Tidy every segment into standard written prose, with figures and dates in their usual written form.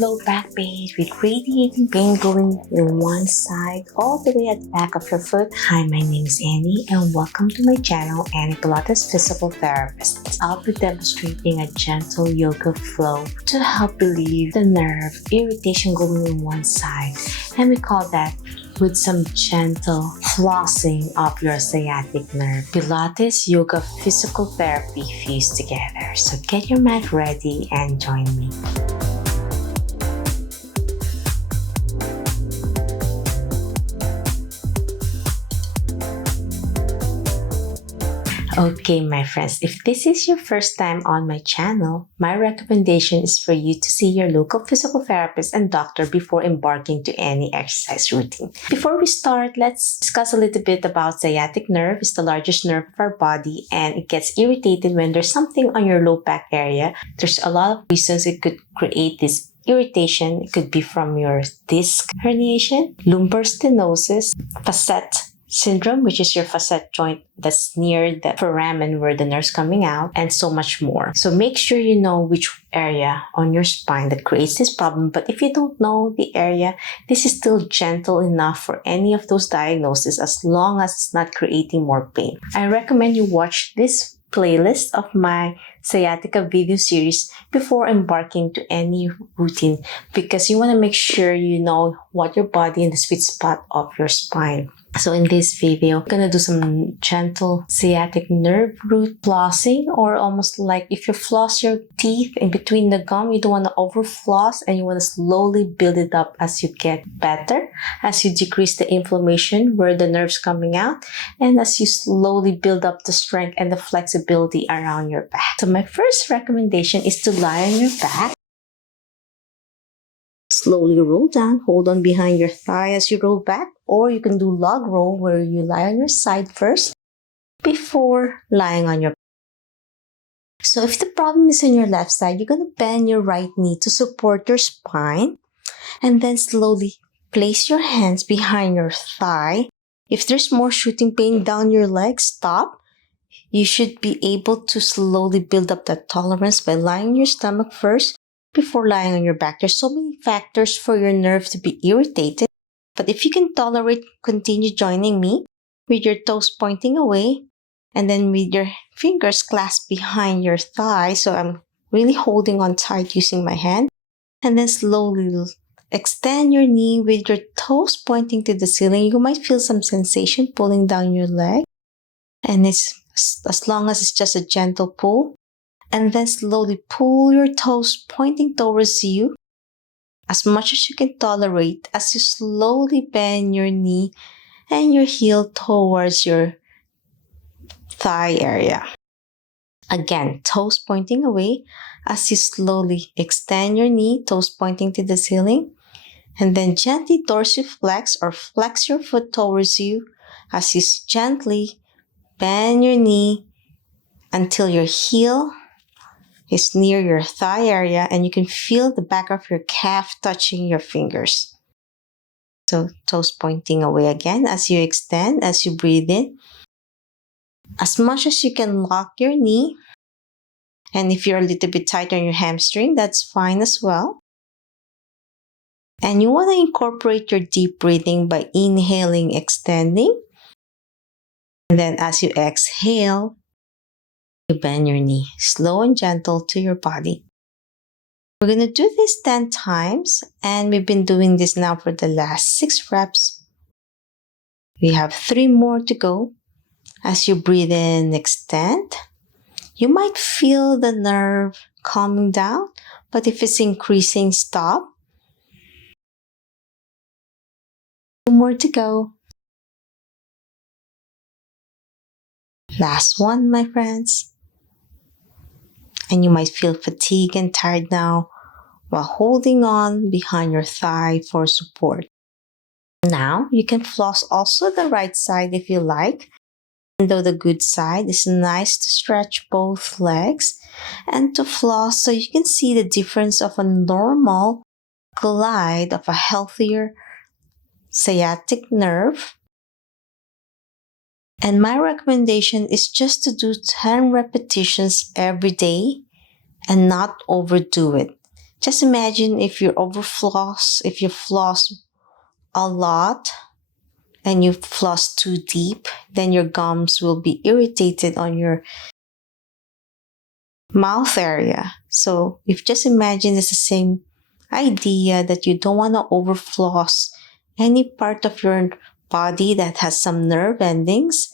low back pain with radiating pain going in one side all the way at the back of your foot. Hi, my name is Annie and welcome to my channel, Annie Pilates Physical Therapist. I'll be demonstrating a gentle yoga flow to help relieve the nerve irritation going in one side, and we call that with some gentle flossing of your sciatic nerve. Pilates, yoga, physical therapy fused together. So get your mat ready and join me. Okay, my friends, if this is your first time on my channel, my recommendation is for you to see your local physical therapist and doctor before embarking to any exercise routine. Before we start, let's discuss a little bit about sciatic nerve. It's the largest nerve of our body and it gets irritated when there's something on your low back area. There's a lot of reasons it could create this irritation. It could be from your disc herniation, lumbar stenosis, facet syndrome, which is your facet joint that's near the foramen where the nerve's coming out, and so much more. So make sure you know which area on your spine that creates this problem. But if you don't know the area, this is still gentle enough for any of those diagnoses as long as it's not creating more pain. I recommend you watch this playlist of my Sciatica video series before embarking to any routine, because you want to make sure you know what your body and the sweet spot of your spine. So in this video, I'm going to do some gentle sciatic nerve root flossing, or almost like if you floss your teeth in between the gum, you don't want to over floss and you want to slowly build it up as you get better, as you decrease the inflammation where the nerve's coming out, and as you slowly build up the strength and the flexibility around your back. So my first recommendation is to lie on your back. Slowly roll down, hold on behind your thigh as you roll back, or you can do log roll where you lie on your side first before lying on your back. So if the problem is on your left side, you're going to bend your right knee to support your spine, and then slowly place your hands behind your thigh. If there's more shooting pain down your leg, stop. You should be able to slowly build up that tolerance by lying on your stomach first before lying on your back. There's so many factors for your nerve to be irritated, but if you can tolerate, continue joining me with your toes pointing away and then with your fingers clasped behind your thigh. So I'm really holding on tight using my hand, and then slowly extend your knee with your toes pointing to the ceiling. You might feel some sensation pulling down your leg, and it's as long as it's just a gentle pull. And then slowly pull your toes pointing towards you as much as you can tolerate as you slowly bend your knee and your heel towards your thigh area. Again, toes pointing away as you slowly extend your knee, toes pointing to the ceiling, and then gently dorsiflex or flex your foot towards you as you gently bend your knee until your heel is near your thigh area and you can feel the back of your calf touching your fingers. So toes pointing away again as you extend, as you breathe in. As much as you can lock your knee, and if you're a little bit tight on your hamstring, that's fine as well. And you want to incorporate your deep breathing by inhaling, extending. And then as you exhale, you bend your knee, slow and gentle to your body. We're going to do this 10 times, and we've been doing this now for the last 6 reps. We have 3 more to go. As you breathe in, extend. You might feel the nerve calming down, but if it's increasing, stop. 2 more to go. Last one, my friends. And you might feel fatigued and tired now while holding on behind your thigh for support. Now, you can floss also the right side if you like. Even though the good side is nice to stretch both legs and to floss so you can see the difference of a normal glide of a healthier sciatic nerve. And my recommendation is just to do 10 repetitions every day and not overdo it. Just imagine if you overfloss, if you floss a lot and you floss too deep, then your gums will be irritated on your mouth area. So if just imagine it's the same idea that you don't want to overfloss any part of your body that has some nerve endings,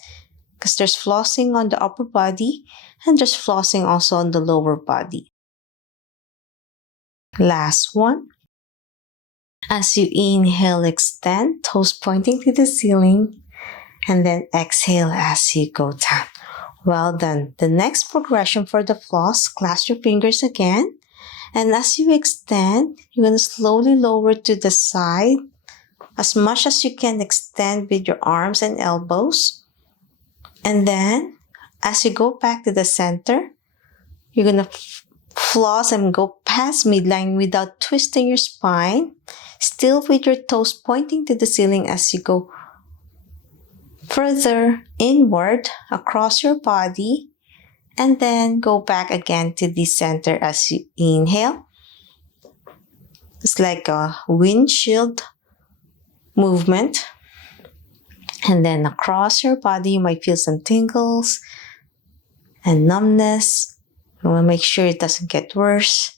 because there's flossing on the upper body and there's flossing also on the lower body. Last one. As you inhale, extend, toes pointing to the ceiling, and then exhale as you go down. Well done. The next progression for the floss, clasp your fingers again, and as you extend, you're going to slowly lower to the side. As much as you can extend with your arms and elbows. And then, as you go back to the center, you're going to floss and go past midline without twisting your spine, still with your toes pointing to the ceiling as you go further inward across your body, and then go back again to the center as you inhale. It's like a windshield movement. And then across your body, you might feel some tingles and numbness. You want to make sure it doesn't get worse.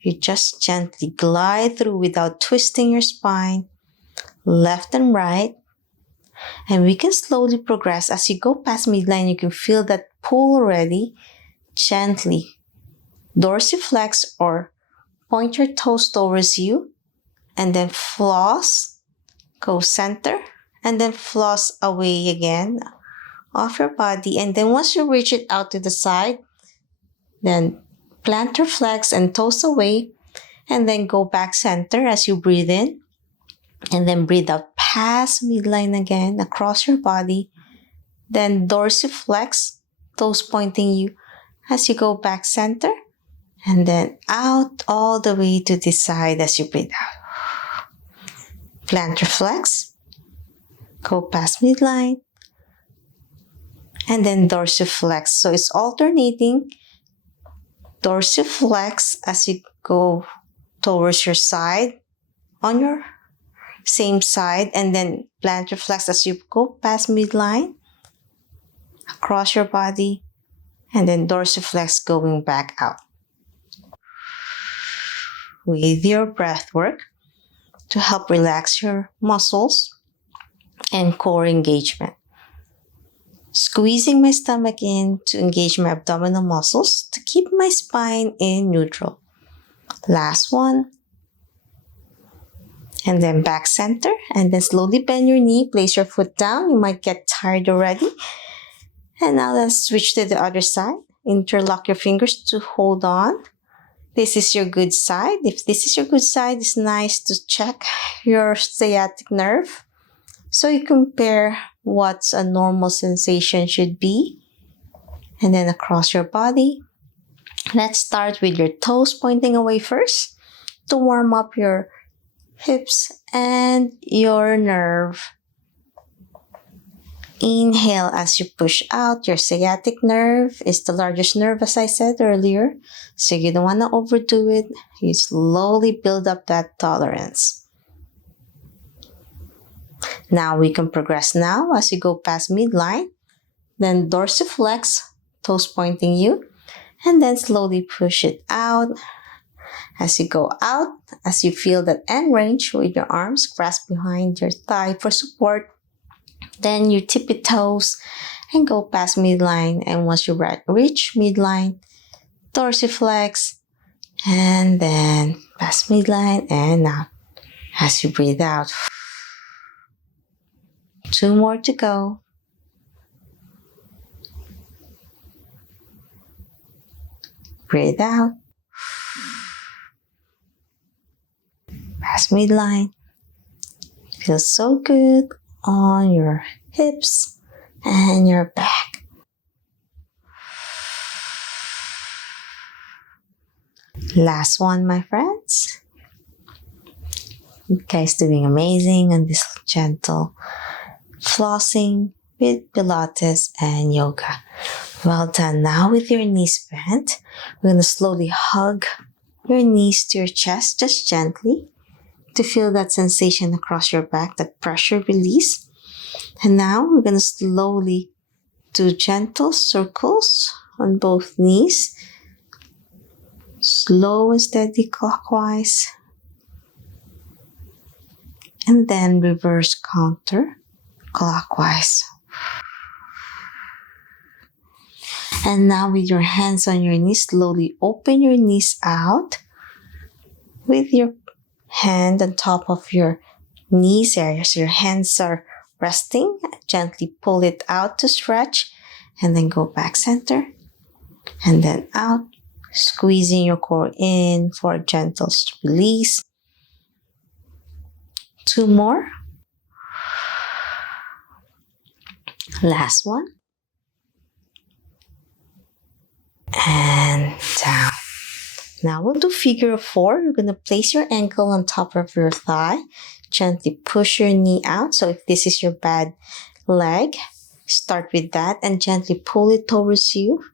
You just gently glide through without twisting your spine, left and right. And we can slowly progress. As you go past midline, you can feel that pull already. Gently dorsiflex or point your toes towards you. And then floss, go center. And then floss away again off your body. And then once you reach it out to the side, then plantar flex and toes away, and then go back center as you breathe in, and then breathe out past midline again across your body. Then dorsiflex, toes pointing you as you go back center, and then out all the way to the side as you breathe out. Plantar flex, go past midline, and then dorsiflex. So it's alternating. Dorsiflex as you go towards your side, on your same side, and then plantar flex as you go past midline, across your body, and then dorsiflex going back out. With your breath work to help relax your muscles and core engagement. Squeezing my stomach in to engage my abdominal muscles to keep my spine in neutral. Last one. And then back center. And then slowly bend your knee. Place your foot down. You might get tired already. And now let's switch to the other side. Interlock your fingers to hold on. This is your good side. If this is your good side, it's nice to check your sciatic nerve. So you compare what's a normal sensation should be. And then across your body. Let's start with your toes pointing away first to warm up your hips and your nerve. Inhale as you push out. Your sciatic nerve is the largest nerve, as I said earlier. So you don't want to overdo it. You slowly build up that tolerance. Now we can progress now as you go past midline. Then dorsiflex, toes pointing you. And then slowly push it out. As you go out, as you feel that end range with your arms, grasp behind your thigh for support. Then you tip your toes and go past midline. And once you reach midline, dorsiflex. And then past midline and out. As you breathe out. 2 more to go. Breathe out. Past midline. Feels so good on your hips and your back. Last one, my friends. You guys doing amazing on this gentle flossing with Pilates and yoga. Well done. Now with your knees bent, we're going to slowly hug your knees to your chest just gently to feel that sensation across your back, that pressure release. And now we're going to slowly do gentle circles on both knees. Slow and steady clockwise. And then reverse counter clockwise. And now with your hands on your knees, slowly open your knees out with your hand on top of your knees area. So your hands are resting. Gently pull it out to stretch and then go back center and then out, squeezing your core in for a gentle release. 2 more. Last one. And down. Now we'll do figure of 4. You're going to place your ankle on top of your thigh. Gently push your knee out. So if this is your bad leg, start with that and gently pull it towards you.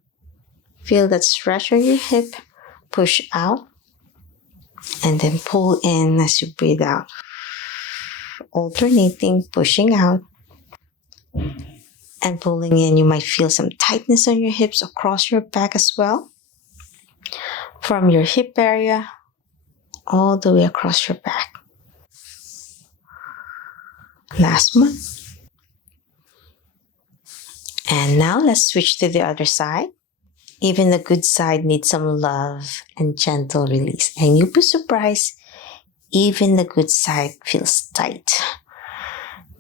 Feel that stretch on your hip. Push out. And then pull in as you breathe out. Alternating, pushing out and pulling in. You might feel some tightness on your hips across your back as well. From your hip area all the way across your back. Last one. And now let's switch to the other side. Even the good side needs some love and gentle release. And you'll be surprised, even the good side feels tight.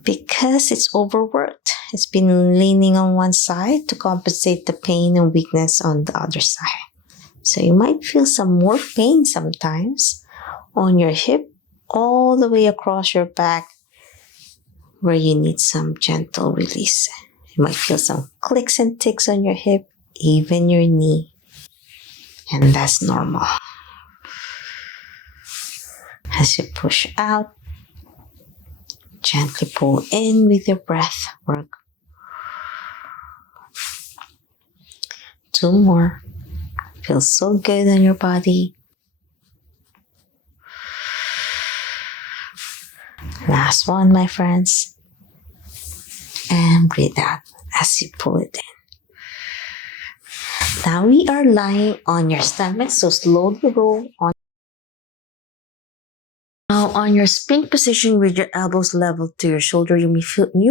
Because it's overworked. It's been leaning on one side to compensate the pain and weakness on the other side. So you might feel some more pain sometimes on your hip all the way across your back where you need some gentle release. You might feel some clicks and ticks on your hip, even your knee. And that's normal. As you push out, gently pull in with your breath work. 2 more. Feels so good on your body. Last one, my friends. And breathe out as you pull it in. Now we are lying on your stomach, so slowly roll on. Now on your spring position with your elbows level to your shoulder, you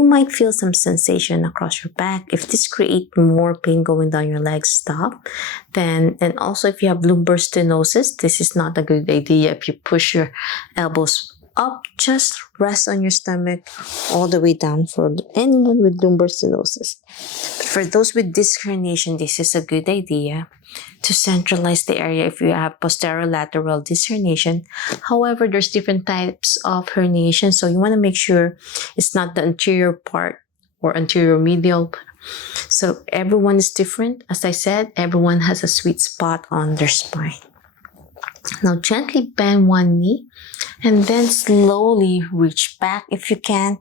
might feel some sensation across your back. If this creates more pain going down your legs, stop. And also if you have lumbar stenosis, this is not a good idea. If you push your elbows up, just rest on your stomach all the way down for anyone with lumbar stenosis. But for those with disc herniation, this is a good idea to centralize the area if you have posterolateral disc herniation. However, there's different types of herniation, so you want to make sure it's not the anterior part or anterior medial. So everyone is different. As I said, everyone has a sweet spot on their spine. Now gently bend one knee and then slowly reach back if you can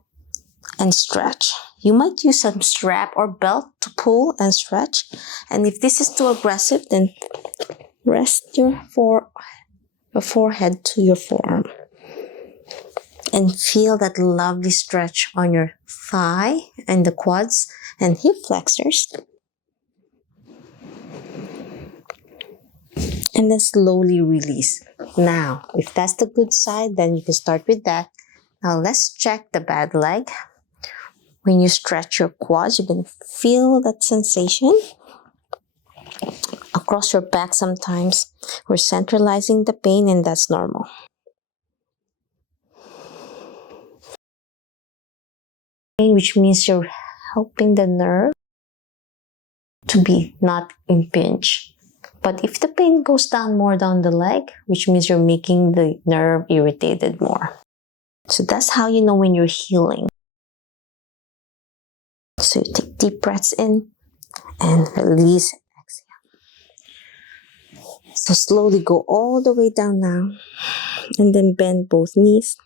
and stretch. You might use some strap or belt to pull and stretch. And if this is too aggressive, then rest your forehead to your forearm. And feel that lovely stretch on your thigh and the quads and hip flexors. And then slowly release. Now, if that's the good side, then you can start with that. Now let's check the bad leg. When you stretch your quads, you're going to feel that sensation across your back sometimes. We're centralizing the pain and that's normal. Which means you're helping the nerve to be not impinged. But if the pain goes down more down the leg, which means you're making the nerve irritated more. So that's how you know when you're healing. So you take deep breaths in and release. Exhale. So slowly go all the way down now. And then bend both knees.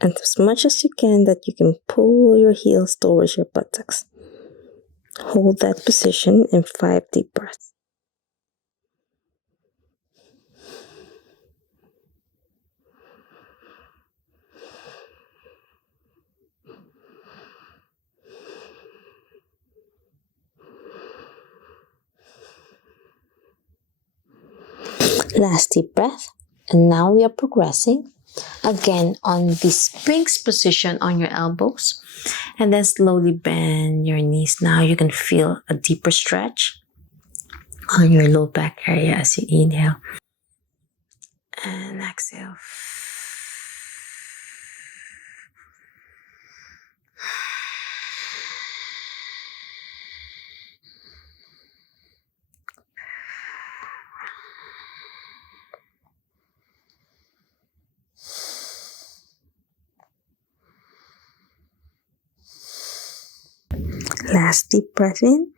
And as much as you can, that you can pull your heels towards your buttocks. Hold that position in 5 deep breaths. Last deep breath. And now we are progressing. Again, on the Sphinx position on your elbows. And then slowly bend your knees. Now you can feel a deeper stretch on your low back area as you inhale. And exhale. Last deep breath in,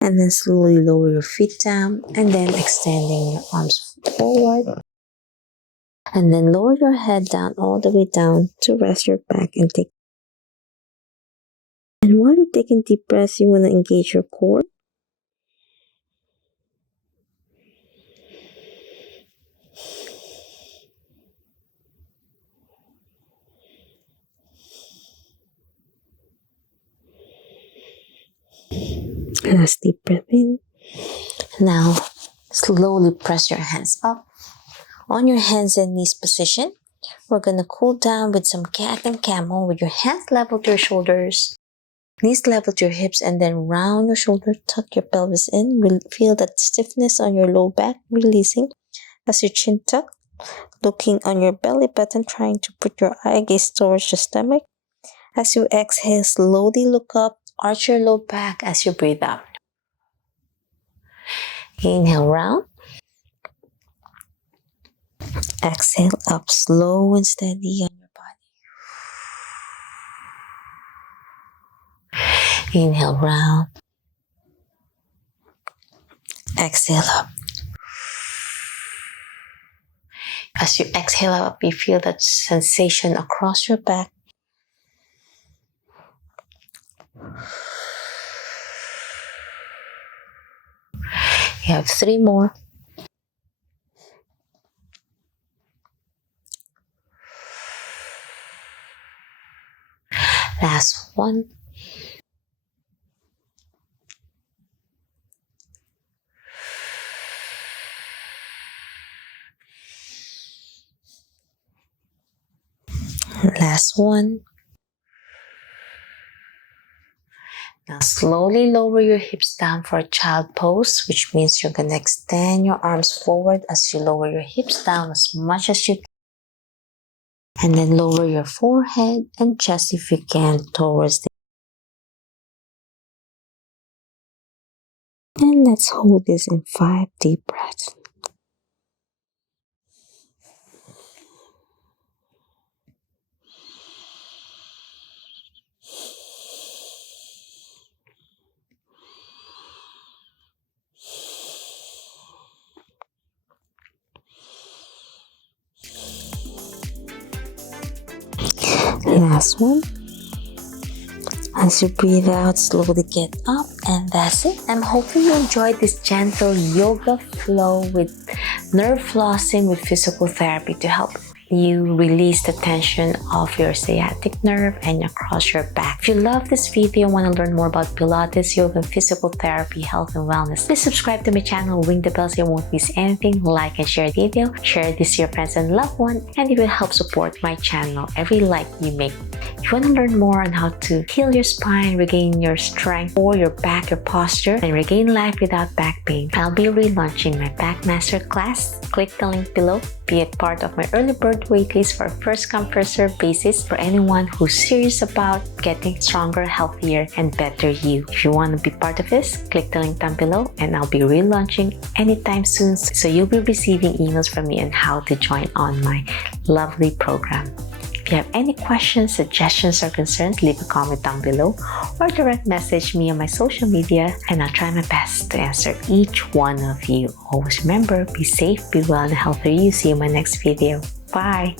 and then slowly lower your feet down, and then extending your arms forward. And then lower your head down, all the way down to rest your back and take. And while you're taking deep breaths, you want to engage your core. Last deep breath in. Now, slowly press your hands up. On your hands and knees position, we're going to cool down with some cat and camel with your hands level to your shoulders, knees level to your hips, and then round your shoulders, tuck your pelvis in. Feel that stiffness on your low back releasing as your chin tuck, looking on your belly button, trying to put your eye gaze towards your stomach. As you exhale, slowly look up, arch your low back as you breathe out. Inhale, round. Exhale, up slow and steady on your body. Inhale, round. Exhale, up. As you exhale up, you feel that sensation across your back. You have 3 more. Last one. Last one. Now slowly lower your hips down for a child pose, which means you're going to extend your arms forward as you lower your hips down as much as you can. And then lower your forehead and chest if you can towards the. And let's hold this in 5 deep breaths. Last one. As you breathe out, slowly get up, and that's it. I'm hoping you enjoyed this gentle yoga flow with nerve flossing with physical therapy to help you release the tension of your sciatic nerve and across your back. If you love this video and want to learn more about Pilates, yoga, physical therapy, health, and wellness, please subscribe to my channel, ring the bell so you won't miss anything, like and share the video, share this to your friends and loved ones, and it will help support my channel. Every like you make. If you want to learn more on how to heal your spine, regain your strength or your back, your posture, and regain life without back pain, I'll be relaunching my Back Master class. Click the link below. Be a part of my early bird waitlist for a first-come, first-served basis for anyone who's serious about getting stronger, healthier, and better you. If you want to be part of this, click the link down below, and I'll be relaunching anytime soon, so you'll be receiving emails from me on how to join on my lovely program. If you have any questions, suggestions, or concerns, leave a comment down below or direct message me on my social media, and I'll try my best to answer each one of you. Always remember, be safe, be well, and healthy. You see you in my next video. Bye!